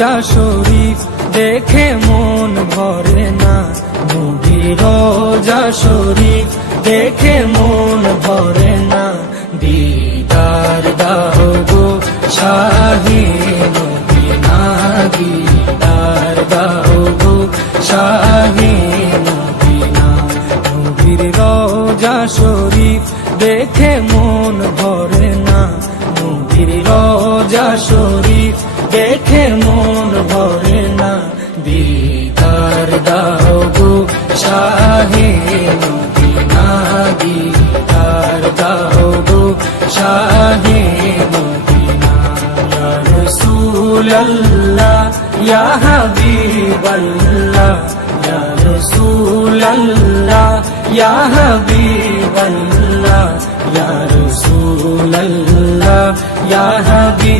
রোজা শরীফ দেখে মন ভরে না, নবীর রোজা শরীফ দেখে মন ভরে না। দিদার দাও গো শাহে মদিনা, দিদার দাও গো শাহে মদিনা। নবীর রোজা শরীফ দেখে মন ভরে না, নবীর রোজা শরীফ দেখে মন ভরে না। দিদার দাও গো শাহে মদিনা, দিদার দাও গো শাহে মদিনা। ইয়া রাসূলাল্লাহ ইয়া হাবিবাল্লাহ, ইয়া রাসূলাল্লাহ ইয়া হাবিবাল্লাহ, ইয়া রাসূলাল্লাহ ইয়া হাবিব